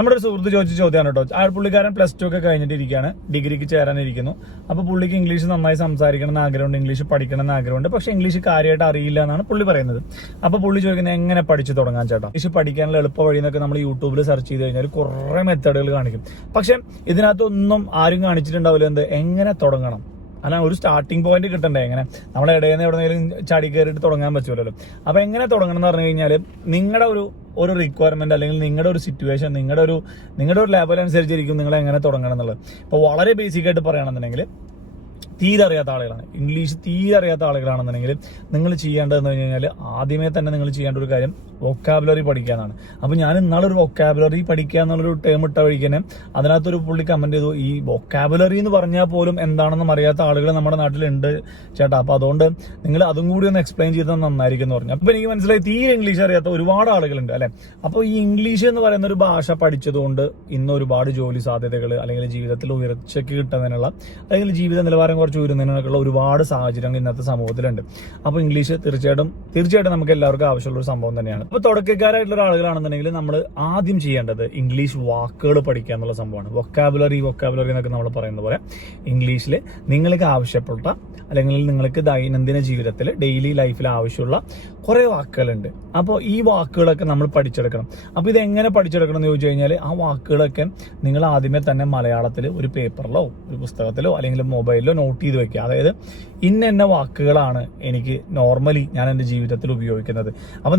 നമ്മുടെ ഒരു സുഹൃത്ത് ചോദിച്ച ചോദ്യമാണ് കേട്ടോ. ആ പുള്ളിക്കാരൻ +2 ഒക്കെ കഴിഞ്ഞിട്ടിരിക്കുകയാണ്, ഡിഗ്രിക്ക് ചേരാനിരിക്കുന്നു. അപ്പോൾ പുള്ളിക്ക് ഇംഗ്ലീഷ് നന്നായി സംസാരിക്കണം എന്ന് ആഗ്രഹമുണ്ട്, ഇംഗ്ലീഷ് പഠിക്കണം എന്ന് ആഗ്രഹമുണ്ട്. പക്ഷേ ഇംഗ്ലീഷ് കാര്യമായിട്ട് അറിയില്ല എന്നാണ് പുള്ളി പറയുന്നത്. അപ്പോൾ പുള്ളി ചോദിക്കുന്നത് എങ്ങനെ പഠിച്ചു തുടങ്ങാൻ ചേട്ടാ? ഇംഗ്ലീഷ് പഠിക്കാനുള്ള എളുപ്പ വഴി എന്നൊക്കെ നമ്മൾ യൂട്യൂബിൽ സെർച്ച് ചെയ്ത് കഴിഞ്ഞാൽ കുറേ മെത്തേഡുകൾ കാണിക്കും. പക്ഷെ ഇതിനകത്തൊന്നും ആരും കാണിച്ചിട്ടുണ്ടാവില്ല എങ്ങനെ തുടങ്ങണം. അല്ല, ഒരു സ്റ്റാർട്ടിംഗ് പോയിന്റ് കിട്ടണ്ടേ? എങ്ങനെ നമ്മളെ ഇടയിൽ നിന്ന് എവിടെയെങ്കിലും ചാടി കയറിയിട്ട് തുടങ്ങാൻ പറ്റുമല്ലോ. അപ്പൊ എങ്ങനെ തുടങ്ങണം എന്ന് പറഞ്ഞു കഴിഞ്ഞാൽ നിങ്ങളുടെ ഒരു റിക്വയർമെന്റ് അല്ലെങ്കിൽ നിങ്ങളുടെ ഒരു സിറ്റുവേഷൻ, നിങ്ങളുടെ ഒരു ലെവൽ അനുസരിച്ചിരിക്കും നിങ്ങൾ എങ്ങനെ തുടങ്ങണം എന്നുള്ളത്. ഇപ്പൊ വളരെ ബേസിക് ആയിട്ട് പറയുകയാണെന്നുണ്ടെങ്കിൽ, തീരെ അറിയാത്ത ആളുകളാണ്, ഇംഗ്ലീഷ് തീരെ അറിയാത്ത ആളുകളാണെന്നുണ്ടെങ്കിൽ നിങ്ങൾ ചെയ്യേണ്ടതെന്ന് പറഞ്ഞു കഴിഞ്ഞാൽ ആദ്യമേ തന്നെ നിങ്ങൾ ചെയ്യേണ്ട ഒരു കാര്യം വൊക്കാബുലറി പഠിക്കാനാണ്. അപ്പോൾ ഞാൻ ഇന്നാളൊരു വൊക്കാബുലറി പഠിക്കുക എന്നുള്ളൊരു ടേം ഇട്ട വഴിക്കന്നെ അതിനകത്തൊരു പുള്ളി കമന്റ് ചെയ്തു, ഈ വൊക്കാബുലറി എന്ന് പറഞ്ഞാൽ പോലും എന്താണെന്നും അറിയാത്ത ആളുകൾ നമ്മുടെ നാട്ടിലുണ്ട് ചേട്ടാ, അപ്പോൾ അതുകൊണ്ട് നിങ്ങൾ അതും കൂടി ഒന്ന് എക്സ്പ്ലെയിൻ ചെയ്താൽ നന്നായിരിക്കും എന്ന് പറഞ്ഞു. അപ്പോൾ എനിക്ക് മനസ്സിലായി തീരെ ഇംഗ്ലീഷ് അറിയാത്ത ഒരുപാട് ആളുകളുണ്ട് അല്ലെ. അപ്പോൾ ഈ ഇംഗ്ലീഷ് എന്ന് പറയുന്ന ഒരു ഭാഷ പഠിച്ചതുകൊണ്ട് ഇന്ന് ഒരുപാട് ജോലി സാധ്യതകൾ അല്ലെങ്കിൽ ജീവിതത്തിൽ ഉയർച്ചയ്ക്ക് കിട്ടുന്നതിനുള്ള അല്ലെങ്കിൽ ജീവിത നിലവാരം കുറച്ച് ഉയരുന്നതിനൊക്കെയുള്ള ഒരുപാട് സാഹചര്യങ്ങൾ ഇന്നത്തെ സമൂഹത്തിലുണ്ട്. അപ്പോൾ ഇംഗ്ലീഷ് തീർച്ചയായിട്ടും നമുക്ക് എല്ലാവർക്കും ആവശ്യമുള്ള ഒരു സംഭവം തന്നെയാണ്. അപ്പോൾ തുടക്കക്കാരായിട്ടുള്ള ആളുകളാണെന്നുണ്ടെങ്കിൽ നമ്മൾ ആദ്യം ചെയ്യേണ്ടത് ഇംഗ്ലീഷ് വാക്കുകൾ പഠിക്കുക എന്നുള്ള സംഭവമാണ്. വൊക്കാബുലറി എന്നൊക്കെ നമ്മൾ പറയുന്ന പോലെ ഇംഗ്ലീഷിൽ നിങ്ങൾക്ക് ആവശ്യപ്പെട്ട അല്ലെങ്കിൽ നിങ്ങൾക്ക് ദൈനംദിന ജീവിതത്തിൽ ഡെയിലി ലൈഫിൽ ആവശ്യമുള്ള കുറേ വാക്കുകളുണ്ട്. അപ്പോൾ ഈ വാക്കുകളൊക്കെ നമ്മൾ പഠിച്ചെടുക്കണം. അപ്പോൾ ഇതെങ്ങനെ പഠിച്ചെടുക്കണം എന്ന് ചോദിച്ചു കഴിഞ്ഞാൽ ആ വാക്കുകളൊക്കെ നിങ്ങൾ ആദ്യമേ തന്നെ മലയാളത്തിൽ ഒരു പേപ്പറിലോ ഒരു പുസ്തകത്തിലോ അല്ലെങ്കിൽ മൊബൈലിലോ നോട്ട് ചെയ്ത് വെക്കുക. അതായത് ഇന്ന വാക്കുകളാണ് എനിക്ക് നോർമലി ഞാൻ എൻ്റെ ജീവിതത്തിൽ ഉപയോഗിക്കുന്നത്. അപ്പോൾ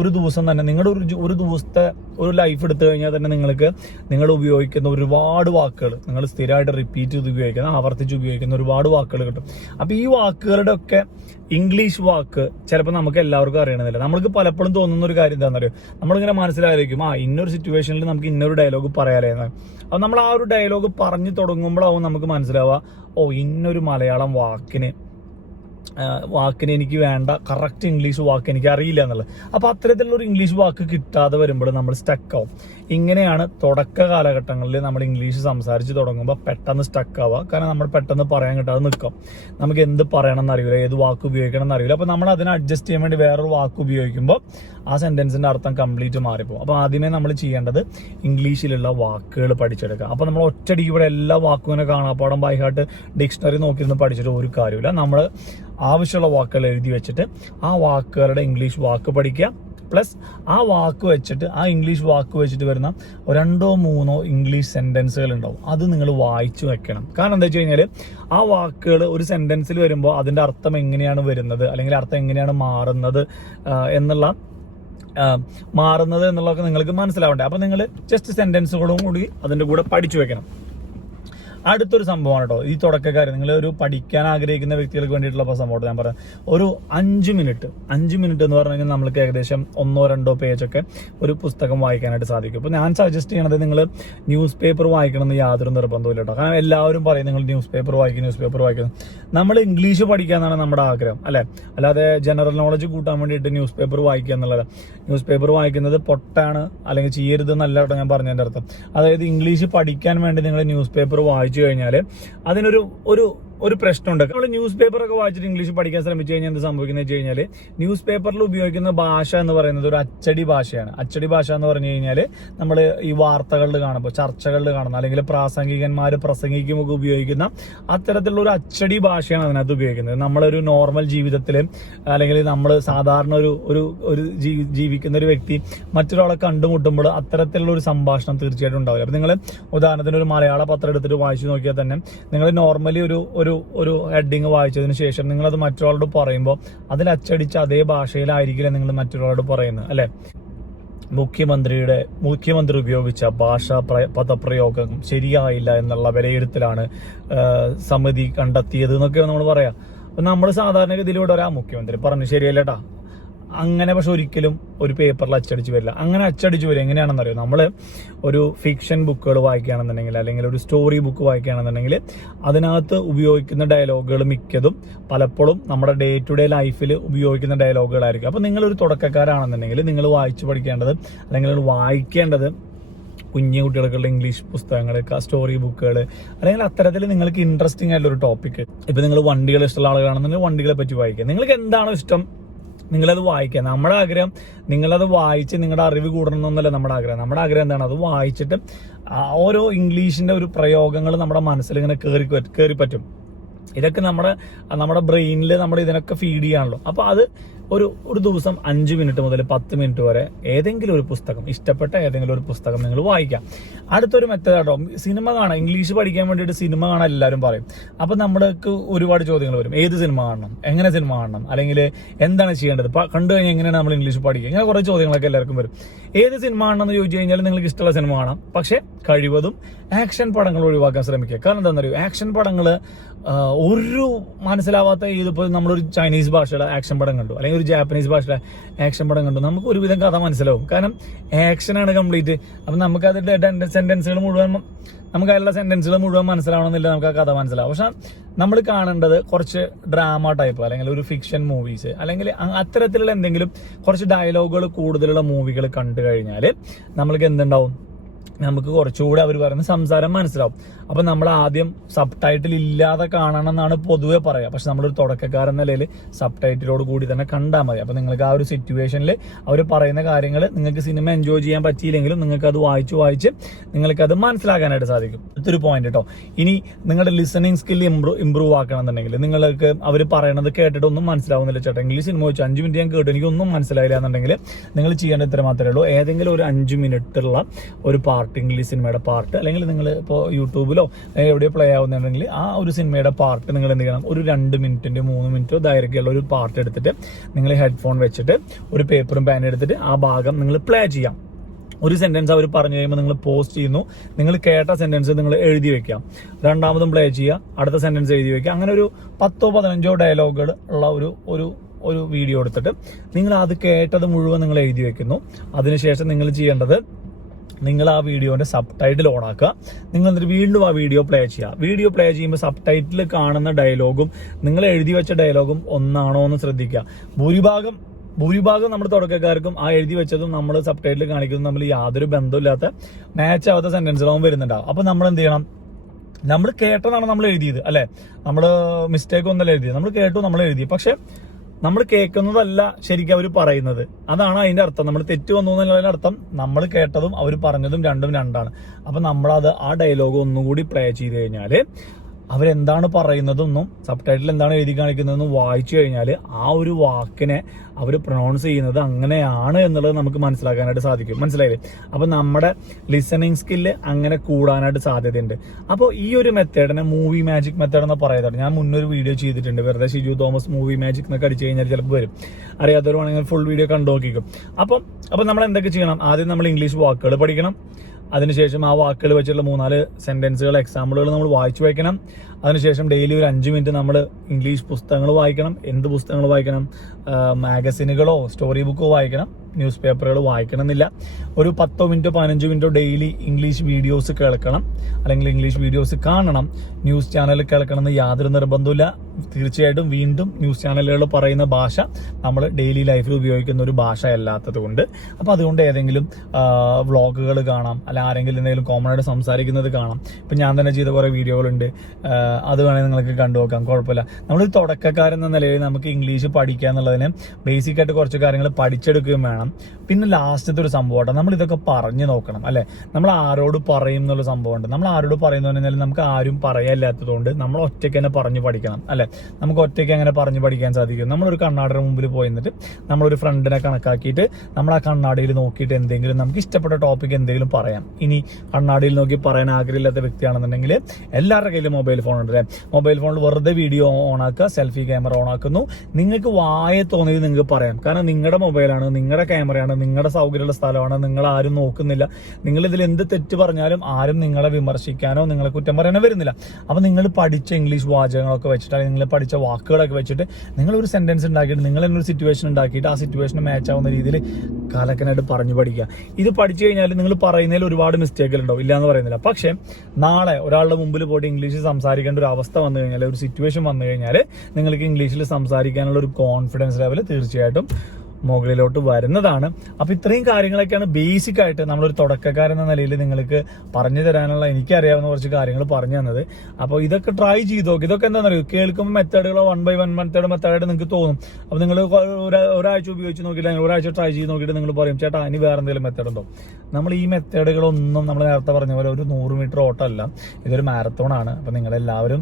ഒരു ദിവസം തന്നെ നിങ്ങളുടെ ഒരു ദിവസത്തെ ഒരു ലൈഫ് എടുത്തു കഴിഞ്ഞാൽ തന്നെ നിങ്ങൾ ഉപയോഗിക്കുന്ന ഒരുപാട് വാക്കുകൾ, നിങ്ങൾ സ്ഥിരമായിട്ട് റിപ്പീറ്റ് ചെയ്ത് ഉപയോഗിക്കുന്ന, ആവർത്തിച്ച് ഉപയോഗിക്കുന്ന ഒരുപാട് വാക്കുകൾ കിട്ടും. അപ്പോൾ ഈ വാക്കുകളുടെ ഒക്കെ ഇംഗ്ലീഷ് വാക്ക് ചിലപ്പോൾ നമുക്ക് എല്ലാവർക്കും അറിയണമെന്നില്ല. നമ്മൾക്ക് പലപ്പോഴും തോന്നുന്ന ഒരു കാര്യം എന്താണെന്ന് അറിയോ, നമ്മളിങ്ങനെ മനസ്സിലായിരിക്കും ഇന്നൊരു സിറ്റുവേഷനിൽ നമുക്ക് ഇന്നൊരു ഡയലോഗ് പറയാലേന്ന്. അപ്പോൾ നമ്മൾ ആ ഒരു ഡയലോഗ് പറഞ്ഞു തുടങ്ങുമ്പോഴാവും നമുക്ക് മനസ്സിലാവുക, ഇന്നൊരു മലയാളം വാക്കിന് എനിക്ക് വേണ്ട കറക്റ്റ് ഇംഗ്ലീഷ് വാക്ക് എനിക്ക് അറിയില്ല എന്നുള്ളത്. അപ്പോൾ അത്തരത്തിലുള്ളൊരു ഇംഗ്ലീഷ് വാക്ക് കിട്ടാതെ വരുമ്പോൾ നമ്മൾ സ്റ്റക്കാവും. ഇങ്ങനെയാണ് തുടക്ക കാലഘട്ടങ്ങളിൽ നമ്മൾ ഇംഗ്ലീഷ് സംസാരിച്ച് തുടങ്ങുമ്പോൾ പെട്ടെന്ന് സ്റ്റക്കാവുക. കാരണം നമ്മൾ പെട്ടെന്ന് പറയാൻ കിട്ടാതെ നിൽക്കും. നമുക്ക് എന്ത് പറയണം എന്നറിയില്ല, ഏത് വാക്ക് ഉപയോഗിക്കണം എന്നറിയില്ല. അപ്പോൾ നമ്മൾ അതിനെ അഡ്ജസ്റ്റ് ചെയ്യാൻ വേണ്ടി വേറൊരു വാക്ക് ഉപയോഗിക്കുമ്പോൾ ആ സെന്റൻസിന്റെ അർത്ഥം കംപ്ലീറ്റ് മാറിപ്പോകും. അപ്പോൾ ആദ്യമേ നമ്മൾ ചെയ്യേണ്ടത് ഇംഗ്ലീഷിലുള്ള വാക്കുകൾ പഠിച്ചെടുക്കുക. അപ്പോൾ നമ്മൾ ഒറ്റയടിക്ക് ഇവിടെ എല്ലാ വാക്കുകളും കാണാപ്പാടം ബൈഹാർട്ട് ഡിക്ഷണറി നോക്കിയിരുന്ന് പഠിച്ചിട്ട് ഒരു കാര്യമില്ല. നമ്മൾ ആവശ്യമുള്ള വാക്കുകൾ എഴുതി വെച്ചിട്ട് ആ വാക്കുകളുടെ ഇംഗ്ലീഷ് വാക്ക് പഠിക്കുക. പ്ലസ് ആ ഇംഗ്ലീഷ് വാക്ക് വെച്ചിട്ട് വരുന്ന 2-3 ഇംഗ്ലീഷ് സെന്റൻസുകൾ ഉണ്ടാവും. അത് നിങ്ങൾ വായിച്ചു വെക്കണം. കാരണം എന്താ വെച്ച് കഴിഞ്ഞാൽ ആ വാക്കുകൾ ഒരു സെന്റൻസിൽ വരുമ്പോൾ അതിന്റെ അർത്ഥം എങ്ങനെയാണ് വരുന്നത് അല്ലെങ്കിൽ അർത്ഥം എങ്ങനെയാണ് എന്നുള്ളതൊക്കെ നിങ്ങൾക്ക് മനസ്സിലാവണ്ടേ. അപ്പൊ നിങ്ങൾ ജസ്റ്റ് സെന്റൻസുകളും കൂടി അതിന്റെ കൂടെ പഠിച്ചു വെക്കണം. അടുത്തൊരു സംഭവമാണ് കേട്ടോ ഈ തുടക്കക്കാർ, നിങ്ങൾ ഒരു പഠിക്കാൻ ആഗ്രഹിക്കുന്ന വ്യക്തികൾക്ക് വേണ്ടിയിട്ടുള്ള സംഭവം ഞാൻ പറയാം. ഒരു 5 മിനിറ്റ് എന്ന് പറഞ്ഞു കഴിഞ്ഞാൽ നമ്മൾക്ക് ഏകദേശം 1-2 പേജൊക്കെ ഒരു പുസ്തകം വായിക്കാനായിട്ട് സാധിക്കും. അപ്പോൾ ഞാൻ സജസ്റ്റ് ചെയ്യണത് നിങ്ങൾ ന്യൂസ് പേപ്പർ വായിക്കണം എന്ന് യാതൊരു നിർബന്ധമില്ല കേട്ടോ. കാരണം എല്ലാവരും പറയും നിങ്ങൾ ന്യൂസ് പേപ്പർ വായിക്കുന്നു. നമ്മൾ ഇംഗ്ലീഷ് പഠിക്കാന്നാണ് നമ്മുടെ ആഗ്രഹം അല്ലെ, അല്ലാതെ ജനറൽ നോളജ് കൂട്ടാൻ വേണ്ടിയിട്ട് ന്യൂസ് പേപ്പർ വായിക്കുക എന്നുള്ളത്. ന്യൂസ് പേപ്പർ വായിക്കുന്നത് പൊട്ടാണ് അല്ലെങ്കിൽ ചെയ്യരുത് എന്നല്ല കേട്ടോ ഞാൻ പറഞ്ഞതിന്റെ അർത്ഥം. അതായത് ഇംഗ്ലീഷ് പഠിക്കാൻ വേണ്ടി നിങ്ങൾ ന്യൂസ് പേപ്പർ വായിച്ചു കഴിഞ്ഞാൽ അതിനൊരു പ്രശ്നമുണ്ട്. നമ്മൾ ന്യൂസ് പേപ്പർ ഒക്കെ വായിച്ചിട്ട് ഇംഗ്ലീഷ് പഠിക്കാൻ ശ്രമിച്ചു കഴിഞ്ഞാൽ എന്ത് സംഭവിക്കുന്നത് വെച്ച് കഴിഞ്ഞാൽ ന്യൂസ് പേപ്പറിൽ ഉപയോഗിക്കുന്ന ഭാഷ എന്ന് പറയുന്നത് ഒരു അച്ചടി ഭാഷയാണ്. അച്ചടി ഭാഷ എന്ന് പറഞ്ഞു കഴിഞ്ഞാൽ നമ്മൾ ഈ വാർത്തകളിൽ കാണുമ്പോൾ, ചർച്ചകളിൽ കാണുന്ന അല്ലെങ്കിൽ പ്രാസംഗികന്മാർ പ്രസംഗിക്കുമ്പോൾ ഉപയോഗിക്കുന്ന അത്തരത്തിലുള്ള ഒരു അച്ചടി ഭാഷയാണ് അതിനകത്ത് ഉപയോഗിക്കുന്നത്. നമ്മളൊരു നോർമൽ ജീവിതത്തിൽ അല്ലെങ്കിൽ നമ്മൾ സാധാരണ ഒരു ജീവിക്കുന്ന ഒരു വ്യക്തി മറ്റൊരാളെ കണ്ടുമുട്ടുമ്പോൾ അത്തരത്തിലുള്ള ഒരു സംഭാഷണം തീർച്ചയായിട്ടും ഉണ്ടാവില്ല. അപ്പൊ നിങ്ങൾ ഉദാഹരണത്തിന് ഒരു മലയാള പത്രം എടുത്തിട്ട് വായിച്ചു നോക്കിയാൽ തന്നെ നിങ്ങൾ നോർമലി ഒരു ഹെഡിങ് വായിച്ചതിന് ശേഷം നിങ്ങളത് മറ്റൊരാളോട് പറയുമ്പോൾ അതിൽ അച്ചടിച്ച അതേ ഭാഷയിലായിരിക്കില്ല നിങ്ങൾ മറ്റൊരാളോട് പറയുന്നത് അല്ലെ. മുഖ്യമന്ത്രി ഉപയോഗിച്ച പദപ്രയോഗം ശരിയായില്ല എന്നുള്ള വിലയിരുത്തലാണ് സമിതി കണ്ടെത്തിയത് എന്നൊക്കെ നമ്മൾ പറയാം. അപ്പൊ നമ്മൾ സാധാരണഗതിയിലൂടെ മുഖ്യമന്ത്രി പറഞ്ഞു ശരിയല്ലേട്ടാ അങ്ങനെ, പക്ഷെ ഒരിക്കലും ഒരു പേപ്പറിൽ അച്ചടിച്ച് വരില്ല. അങ്ങനെ അച്ചടിച്ച് വരും എങ്ങനെയാണെന്നറിയോ, നമ്മൾ ഒരു ഫിക്ഷൻ ബുക്കുകൾ വായിക്കുകയാണെന്നുണ്ടെങ്കിൽ അല്ലെങ്കിൽ ഒരു സ്റ്റോറി ബുക്ക് വായിക്കുകയാണെന്നുണ്ടെങ്കിൽ അതിനകത്ത് ഉപയോഗിക്കുന്ന ഡയലോഗുകൾ മിക്കതും പലപ്പോഴും നമ്മുടെ ഡേ ടു ഡേ ലൈഫിൽ ഉപയോഗിക്കുന്ന ഡയലോഗുകളായിരിക്കും. അപ്പൊ നിങ്ങളൊരു തുടക്കക്കാരാണെന്നുണ്ടെങ്കിൽ നിങ്ങൾ വായിച്ചു പഠിക്കേണ്ടത് അല്ലെങ്കിൽ വായിക്കേണ്ടത് കുഞ്ഞു കുട്ടികൾക്കുള്ള ഇംഗ്ലീഷ് പുസ്തകങ്ങൾ, സ്റ്റോറി ബുക്കുകൾ അല്ലെങ്കിൽ അത്തരത്തിൽ നിങ്ങൾക്ക് ഇൻട്രസ്റ്റിംഗ് ആയിട്ടുള്ള ഒരു ടോപ്പിക്. ഇപ്പൊ നിങ്ങൾ വണ്ടികൾ ഇഷ്ടമുള്ള ആളുകളാണെന്നുണ്ടെങ്കിൽ വണ്ടികളെ പറ്റി വായിക്കുക. നിങ്ങൾക്ക് എന്താണോ ഇഷ്ടം നിങ്ങളത് വായിക്കുക. നമ്മുടെ ആഗ്രഹം നിങ്ങളത് വായിച്ച് നിങ്ങളുടെ അറിവ് കൂടണമെന്നല്ല നമ്മുടെ ആഗ്രഹം. നമ്മുടെ ആഗ്രഹം എന്താണ്? അത് വായിച്ചിട്ട് ഓരോ ഇംഗ്ലീഷിന്റെ ഒരു പ്രയോഗങ്ങൾ നമ്മുടെ മനസ്സിൽ ഇങ്ങനെ കയറി പറ്റും. ഇതൊക്കെ നമ്മുടെ ബ്രെയിനിൽ നമ്മൾ ഇതിനൊക്കെ ഫീഡ് ചെയ്യാണല്ലോ. അപ്പൊ അത് ഒരു ദിവസം 5 മിനിറ്റ് മുതൽ 10 മിനിറ്റ് വരെ ഏതെങ്കിലും ഒരു പുസ്തകം, ഇഷ്ടപ്പെട്ട ഏതെങ്കിലും ഒരു പുസ്തകം നിങ്ങൾ വായിക്കാം. അടുത്തൊരു മെത്തേഡ് ആട്ടോ, സിനിമ കാണാം. ഇംഗ്ലീഷ് പഠിക്കാൻ വേണ്ടിയിട്ട് സിനിമ കാണാൻ എല്ലാവരും പറയും. അപ്പൊ നമ്മൾക്ക് ഒരുപാട് ചോദ്യങ്ങൾ വരും. ഏത് സിനിമ കാണണം, എങ്ങനെ സിനിമ കാണണം, അല്ലെങ്കിൽ എന്താണ് ചെയ്യേണ്ടത്, കണ്ടു കഴിഞ്ഞാൽ എങ്ങനെയാണ് നമ്മൾ ഇംഗ്ലീഷ് പഠിക്കുക, ഇങ്ങനെ കുറെ ചോദ്യങ്ങളൊക്കെ എല്ലാവർക്കും വരും. ഏത് സിനിമ കാണണം എന്ന് ചോദിച്ചു കഴിഞ്ഞാൽ നിങ്ങൾക്ക് ഇഷ്ടമുള്ള സിനിമ കാണാം. പക്ഷെ കഴിവതും ആക്ഷൻ പടങ്ങൾ ഒഴിവാക്കാൻ ശ്രമിക്കുക. കാരണം എന്താണെന്നറിയോ, ആക്ഷൻ പടങ്ങൾ ഒരു മനസ്സിലാവാത്ത ഇതിപ്പോൾ നമ്മളൊരു ചൈനീസ് ഭാഷയുടെ ആക്ഷൻ പടം കണ്ടു, അല്ലെങ്കിൽ ഒരു ജാപ്പനീസ് ഭാഷയുടെ ആക്ഷൻ പടം കണ്ടു, നമുക്ക് ഒരുവിധം കഥ മനസ്സിലാവും. കാരണം ആക്ഷനാണ് കംപ്ലീറ്റ്. അപ്പം നമുക്ക് അതിന്റെ സെന്റൻസുകൾ മുഴുവൻ, നമുക്ക് അതിലുള്ള സെന്റൻസുകൾ മുഴുവൻ മനസ്സിലാവണമെന്നില്ല, നമുക്ക് ആ കഥ മനസ്സിലാവും. പക്ഷെ നമ്മൾ കാണേണ്ടത് കുറച്ച് ഡ്രാമ ടൈപ്പ്, അല്ലെങ്കിൽ ഒരു ഫിക്ഷൻ മൂവീസ്, അല്ലെങ്കിൽ അത്തരത്തിലുള്ള എന്തെങ്കിലും കുറച്ച് ഡയലോഗുകൾ കൂടുതലുള്ള മൂവികൾ കണ്ടു കഴിഞ്ഞാൽ നമ്മൾക്ക് എന്തുണ്ടാവും, നമുക്ക് കുറച്ചുകൂടെ അവർ പറയുന്ന സംസാരം മനസ്സിലാവും. അപ്പൊ നമ്മൾ ആദ്യം സബ് ടൈറ്റിൽ ഇല്ലാതെ കാണണം എന്നാണ് പൊതുവെ പറയാം. പക്ഷെ നമ്മളൊരു തുടക്കക്കാരൻ നിലയിൽ സബ് ടൈറ്റിലോട് കൂടി തന്നെ കണ്ടാൽ മതി. അപ്പൊ നിങ്ങൾക്ക് ആ ഒരു സിറ്റുവേഷനിൽ അവർ പറയുന്ന കാര്യങ്ങൾ നിങ്ങൾക്ക് സിനിമ എൻജോയ് ചെയ്യാൻ പറ്റിയില്ലെങ്കിലും നിങ്ങൾക്ക് അത് വായിച്ച് നിങ്ങൾക്ക് അത് മനസ്സിലാക്കാനായിട്ട് സാധിക്കും. അടുത്തൊരു പോയിന്റ് കേട്ടോ, ഇനി നിങ്ങളുടെ ലിസണിങ് സ്കിൽ ഇമ്പ്രൂവ് ആക്കണം എന്നുണ്ടെങ്കിൽ, നിങ്ങൾക്ക് അവർ പറയണത് കേട്ടിട്ട് ഒന്നും മനസ്സിലാവുന്നില്ല, ചേട്ടാ ഇംഗ്ലീഷ് സിനിമ വെച്ച് 5 മിനിറ്റ് ഞാൻ കേട്ടു എനിക്കൊന്നും മനസ്സിലായില്ല എന്നുണ്ടെങ്കിൽ നിങ്ങൾ ചെയ്യേണ്ട ഇത്ര മാത്രമേ ഉള്ളൂ. ഏതെങ്കിലും ഒരു 5 മിനിറ്റുള്ള ഒരു പാർട്ട്, ഇംഗ്ലീഷ് സിനിമയുടെ പാർട്ട്, അല്ലെങ്കിൽ നിങ്ങൾ ഇപ്പോൾ യൂട്യൂബിലോ എവിടെയോ പ്ലേ ആവുന്നുണ്ടെങ്കിൽ ആ ഒരു സിനിമയുടെ പാർട്ട് നിങ്ങൾ എന്ത് ചെയ്യണം, ഒരു 2 മിനിറ്റിന്റെ 3 മിനിറ്റോ ദൈർഘ്യമുള്ള ഒരു പാർട്ട് എടുത്തിട്ട് നിങ്ങൾ ഹെഡ്ഫോൺ വെച്ചിട്ട് ഒരു പേപ്പറും പാനും എടുത്തിട്ട് ആ ഭാഗം നിങ്ങൾ പ്ലേ ചെയ്യാം. ഒരു സെന്റൻസ് അവർ പറഞ്ഞു കഴിയുമ്പോൾ നിങ്ങൾ പോസ്റ്റ് ചെയ്യുന്നു, നിങ്ങൾ കേട്ട സെന്റൻസ് നിങ്ങൾ എഴുതി വെക്കാം, രണ്ടാമതും പ്ലേ ചെയ്യുക, അടുത്ത സെന്റൻസ് എഴുതി വെക്കുക. അങ്ങനെ ഒരു 10-15 ഡയലോഗുകൾ ഉള്ള ഒരു വീഡിയോ എടുത്തിട്ട് നിങ്ങൾ അത് കേട്ടത് മുഴുവൻ നിങ്ങൾ എഴുതി വെക്കുന്നു. അതിനുശേഷം നിങ്ങൾ ചെയ്യേണ്ടത്, നിങ്ങൾ ആ വീഡിയോന്റെ സബ് ടൈറ്റിൽ ഓൺ ആക്കുക. നിങ്ങൾ എന്നിട്ട് വീണ്ടും ആ വീഡിയോ പ്ലേ ചെയ്യുക. വീഡിയോ പ്ലേ ചെയ്യുമ്പോൾ സബ് ടൈറ്റിൽ കാണുന്ന ഡയലോഗും നിങ്ങൾ എഴുതി വെച്ച ഡയലോഗും ഒന്നാണോ എന്ന് ശ്രദ്ധിക്കുക. ഭൂരിഭാഗം നമ്മുടെ തുടക്കക്കാർക്കും ആ എഴുതി വെച്ചതും നമ്മൾ സബ് ടൈറ്റിൽ കാണിക്കുന്നതും നമ്മൾ യാതൊരു ബന്ധമില്ലാത്ത മാച്ച് ആവാത്ത സെന്റൻസുകളാവും വരുന്നുണ്ടാവും. അപ്പൊ നമ്മൾ എന്ത് ചെയ്യണം, നമ്മൾ കേട്ടതാണ് നമ്മൾ എഴുതിയത്, അല്ലെ, നമ്മൾ മിസ്റ്റേക്ക് ഒന്നല്ല എഴുതിയത്, നമ്മൾ കേട്ടു, നമ്മൾ എഴുതി. പക്ഷെ നമ്മൾ കേൾക്കുന്നതല്ല ശരിക്കും അവർ പറയുന്നത്. അതാണ് അതിന്റെ അർത്ഥം. നമ്മൾ തെറ്റ് വന്നു എന്നുള്ളതിന്റെ അർത്ഥം നമ്മൾ കേട്ടതും അവർ പറഞ്ഞതും രണ്ടും രണ്ടാണ്. അപ്പൊ നമ്മളത് ആ ഡയലോഗ് ഒന്നുകൂടി പ്ലേ ചെയ്ത് കഴിഞ്ഞാൽ അവരെന്താണ് പറയുന്നതെന്നും സബ് ടൈറ്റിൽ എന്താണ് എഴുതി കാണിക്കുന്നതെന്നും വായിച്ചു കഴിഞ്ഞാൽ ആ ഒരു വാക്കിനെ അവർ പ്രൊണൗൺസ് ചെയ്യുന്നത് അങ്ങനെയാണ് എന്നുള്ളത് നമുക്ക് മനസ്സിലാക്കാനായിട്ട് സാധിക്കും. മനസ്സിലായില്ലേ? അപ്പൊ നമ്മുടെ ലിസണിങ് സ്കില്ല് അങ്ങനെ കൂടാനായിട്ട് സാധ്യതയുണ്ട്. അപ്പോൾ ഈ ഒരു മെത്തേഡിനെ മൂവി മാജിക് മെത്തേഡ് എന്ന് പറയുന്നത് ഞാൻ മുന്നൊരു വീഡിയോ ചെയ്തിട്ടുണ്ട്. വെറുതെ ഷിജു തോമസ് മൂവി മാജിക് എന്നൊക്കെ അടിച്ചു കഴിഞ്ഞാൽ ചിലപ്പോൾ വരും. അറിയാത്തവരുവാണെങ്കിൽ ഫുൾ വീഡിയോ കണ്ടു നോക്കിക്കും. അപ്പം നമ്മൾ എന്തൊക്കെ ചെയ്യണം? ആദ്യം നമ്മൾ ഇംഗ്ലീഷ് വാക്കുകൾ പഠിക്കണം. അതിനുശേഷം ആ വാക്കുകൾ വെച്ചുള്ള 3-4 സെന്റൻസുകൾ, എക്സാമ്പിളുകൾ നമ്മൾ വായിച്ചു വയ്ക്കണം. അതിനുശേഷം ഡെയിലി ഒരു 5 മിനിറ്റ് നമ്മൾ ഇംഗ്ലീഷ് പുസ്തകങ്ങൾ വായിക്കണം. എന്ത് പുസ്തകങ്ങൾ വായിക്കണം? മാഗസിനുകളോ സ്റ്റോറി ബുക്കോ വായിക്കണം. ന്യൂസ് പേപ്പറുകൾ വായിക്കണം എന്നില്ല. ഒരു 10 മിനിറ്റോ 15 മിനിറ്റോ ഡെയിലി ഇംഗ്ലീഷ് വീഡിയോസ് കേൾക്കണം, അല്ലെങ്കിൽ ഇംഗ്ലീഷ് വീഡിയോസ് കാണണം. ന്യൂസ് ചാനൽ കേൾക്കണം എന്ന് യാതൊരു നിർബന്ധമില്ല. തീർച്ചയായിട്ടും വീണ്ടും ന്യൂസ് ചാനലുകൾ പറയുന്ന ഭാഷ നമ്മൾ ഡെയിലി ലൈഫിൽ ഉപയോഗിക്കുന്ന ഒരു ഭാഷ അല്ലാത്തത് കൊണ്ട്, അപ്പൊ അതുകൊണ്ട് ഏതെങ്കിലും വ്ളോഗുകൾ കാണാം, അല്ല ആരെങ്കിലും എന്തെങ്കിലും കോമൺ ആയിട്ട് സംസാരിക്കുന്നത് കാണാം. ഇപ്പൊ ഞാൻ തന്നെ ചെയ്ത കുറെ വീഡിയോകളുണ്ട്, അത് വേണമെങ്കിൽ നിങ്ങൾക്ക് കണ്ടുനോക്കാം, കുഴപ്പമില്ല. നമ്മളൊരു തുടക്കക്കാരെന്ന നിലയിൽ നമുക്ക് ഇംഗ്ലീഷ് പഠിക്കുക എന്നുള്ളതിന് ബേസിക് ആയിട്ട് കുറച്ച് കാര്യങ്ങൾ പഠിച്ചെടുക്കുകയും വേണം. പിന്നെ ലാസ്റ്റത്തെ ഒരു സംഭവമാണ്, നമ്മൾ ഇതൊക്കെ പറഞ്ഞു നോക്കണം, അല്ലെ. നമ്മൾ ആരോട് പറയും എന്നുള്ള സംഭവമുണ്ട്. നമ്മൾ ആരോട് പറയുന്നു പറഞ്ഞാൽ നമുക്ക് ആരും പറയാനില്ലാത്തതുകൊണ്ട് നമ്മൾ ഒറ്റയ്ക്ക് തന്നെ പറഞ്ഞു പഠിക്കണം, അല്ലെ. നമുക്ക് ഒറ്റയ്ക്ക് അങ്ങനെ പറഞ്ഞു പഠിക്കാൻ സാധിക്കും. നമ്മളൊരു കണ്ണാടിയുടെ മുമ്പിൽ പോയി നിന്നിട്ട് നമ്മളൊരു ഫ്രണ്ടിനെ കണക്കാക്കിയിട്ട് നമ്മൾ ആ കണ്ണാടിയിൽ നോക്കിയിട്ട് എന്തെങ്കിലും നമുക്ക് ഇഷ്ടപ്പെട്ട ടോപ്പിക് എന്തെങ്കിലും പറയാം. ഇനി കണ്ണാടിയിൽ നോക്കി പറയാൻ ആഗ്രഹമില്ലാത്ത വ്യക്തിയാണെന്നുണ്ടെങ്കിൽ എല്ലാവരുടെ കയ്യിലും മൊബൈൽ ഫോൺ ഉണ്ട്. മൊബൈൽ ഫോണിൽ വെറുതെ വീഡിയോ ഓൺ ആക്കുക, സെൽഫി ക്യാമറ ഓൺ ആക്കുന്നു. നിങ്ങൾക്ക് വായ തോന്നിയത് നിങ്ങൾക്ക് പറയാം. കാരണം നിങ്ങളുടെ മൊബൈലാണ്, നിങ്ങളുടെ ക്യാമറയാണ്, നിങ്ങളുടെ സൗകര്യമുള്ള സ്ഥലമാണ്, നിങ്ങൾ ആരും നോക്കുന്നില്ല. നിങ്ങൾ ഇതിൽ എന്ത് തെറ്റ് പറഞ്ഞാലും ആരും നിങ്ങളെ വിമർശിക്കാനോ നിങ്ങളെ കുറ്റം പറയാനോ വരുന്നില്ല. അപ്പൊ നിങ്ങൾ പഠിച്ച ഇംഗ്ലീഷ് വാചകങ്ങളൊക്കെ വെച്ചിട്ട്, അല്ലെങ്കിൽ നിങ്ങൾ പഠിച്ച വാക്കുകളൊക്കെ വെച്ചിട്ട് നിങ്ങൾ ഒരു സെന്റൻസ് ഉണ്ടാക്കിയിട്ട്, നിങ്ങൾ എന്നൊരു സിറ്റുവേഷൻ ഉണ്ടാക്കിയിട്ട് ആ സിറ്റുവേഷന് മാച്ച് ആവുന്ന രീതിയിൽ കാലക്കനായിട്ട് പറഞ്ഞു പഠിക്കുക. ഇത് പഠിച്ചു കഴിഞ്ഞാൽ നിങ്ങൾ പറയുന്നതിൽ ഒരുപാട് മിസ്റ്റേക്കുകൾ ഉണ്ടാവും, ഇല്ലാന്ന് പറയുന്നില്ല. പക്ഷെ നാളെ ഒരാളുടെ മുമ്പിൽ പോയിട്ട് ഇംഗ്ലീഷ് സംസാരിക്കേണ്ട ഒരു അവസ്ഥ വന്നു കഴിഞ്ഞാൽ, ഒരു സിറ്റുവേഷൻ വന്നു കഴിഞ്ഞാൽ നിങ്ങൾക്ക് ഇംഗ്ലീഷിൽ സംസാരിക്കാനുള്ള ഒരു കോൺഫിഡൻസ് ലെവൽ തീർച്ചയായിട്ടും മുകളിലോട്ട് വരുന്നതാണ്. അപ്പോൾ ഇത്രയും കാര്യങ്ങളൊക്കെയാണ് ബേസിക് ആയിട്ട് നമ്മളൊരു തുടക്കക്കാരെന്ന നിലയിൽ നിങ്ങൾക്ക് പറഞ്ഞു തരാനുള്ള എനിക്കറിയാവുന്ന കുറച്ച് കാര്യങ്ങൾ പറഞ്ഞു തന്നത്. അപ്പോൾ ഇതൊക്കെ ട്രൈ ചെയ്ത് നോക്കി. ഇതൊക്കെ എന്താണെന്നറിയോ, കേൾക്കുമ്പോൾ മെത്തേഡുകളോ 1 by 1 മെത്തേഡായിട്ട് നിങ്ങൾക്ക് തോന്നും. അപ്പോൾ നിങ്ങൾ ഒരാഴ്ച ഉപയോഗിച്ച് നോക്കിയിട്ട് ഒരാഴ്ച ട്രൈ ചെയ്ത് നോക്കിയിട്ട് നിങ്ങൾ പറയും ചേട്ടാ ഇനി വേറെ എന്തെങ്കിലും മെത്തേഡ് ഉണ്ടോ. നമ്മൾ ഈ മെത്തേഡുകളൊന്നും നമ്മൾ നേരത്തെ പറഞ്ഞ പോലെ ഒരു 100 മീറ്റർ ഓട്ടമല്ല, ഇതൊരു മാരത്തോൺ ആണ്. അപ്പോൾ നിങ്ങളെല്ലാവരും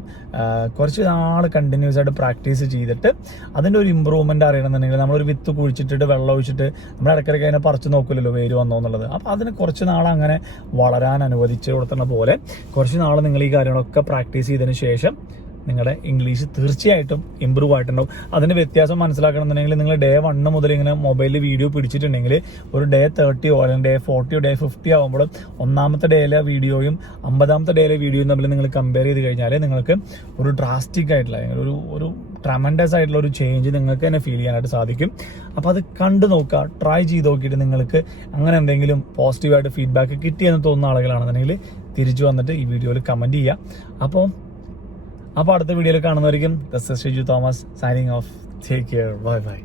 കുറച്ച് നാൾ കണ്ടിന്യൂസ് ആയിട്ട് പ്രാക്ടീസ് ചെയ്തിട്ട് അതിൻ്റെ ഒരു ഇമ്പ്രൂവ്മെന്റ് അറിയണമെന്നുണ്ടെങ്കിൽ നമ്മളൊരു വിത്ത് കുഴിച്ചിട്ട് വെള്ളം ഒഴിച്ചിട്ട് നമ്മൾ ഇടയ്ക്കിടയ്ക്ക് അതിനെ പറിച്ച് നോക്കില്ലല്ലോ വേര് വന്നോ എന്നുള്ളത്. അപ്പോൾ അതിന് കുറച്ച് നാൾ അങ്ങനെ വളരാൻ അനുവദിച്ച് കൊടുത്തുന്ന പോലെ കുറച്ച് നാൾ നിങ്ങൾ ഈ കാര്യങ്ങളൊക്കെ പ്രാക്ടീസ് ചെയ്തതിന് ശേഷം നിങ്ങളുടെ ഇംഗ്ലീഷ് തീർച്ചയായിട്ടും ഇമ്പ്രൂവ് ആയിട്ടുണ്ടാവും. അതിന്റെ വ്യത്യാസം മനസ്സിലാക്കണമെന്നുണ്ടെങ്കിൽ നിങ്ങൾ ഡേ 1 മുതൽ ഇങ്ങനെ മൊബൈലിൽ വീഡിയോ പിടിച്ചിട്ടുണ്ടെങ്കിൽ ഒരു ഡേ 30 അല്ലെങ്കിൽ ഡേ 40 ഡേ 50 ആകുമ്പോൾ ഒന്നാമത്തെ ഡേയിലെ വീഡിയോയും 50ാമത്തെ ഡേയിലെ വീഡിയോയും തമ്മിൽ നിങ്ങൾ കമ്പയർ ചെയ്ത് കഴിഞ്ഞാൽ നിങ്ങൾക്ക് ഒരു ഡ്രാസ്റ്റിക് ആയിട്ടുള്ള ഒരു ട്രമൻഡസ് ആയിട്ടുള്ള ഒരു ചേഞ്ച് നിങ്ങൾക്ക് തന്നെ ഫീൽ ചെയ്യാനായിട്ട് സാധിക്കും. അപ്പോൾ അത് കണ്ടു നോക്കുക, ട്രൈ ചെയ്ത് നോക്കിയിട്ട് നിങ്ങൾക്ക് അങ്ങനെ എന്തെങ്കിലും പോസിറ്റീവായിട്ട് ഫീഡ്ബാക്ക് കിട്ടിയെന്ന് തോന്നുന്ന ആളുകളാണെന്നുണ്ടെങ്കിൽ തിരിച്ചു വന്നിട്ട് ഈ വീഡിയോയിൽ കമന്റ് ചെയ്യുക. അപ്പോൾ അടുത്ത വീഡിയോയിൽ കാണുന്നവരിക്കും. This is Shiju Thomas signing off. Take care. Bye by.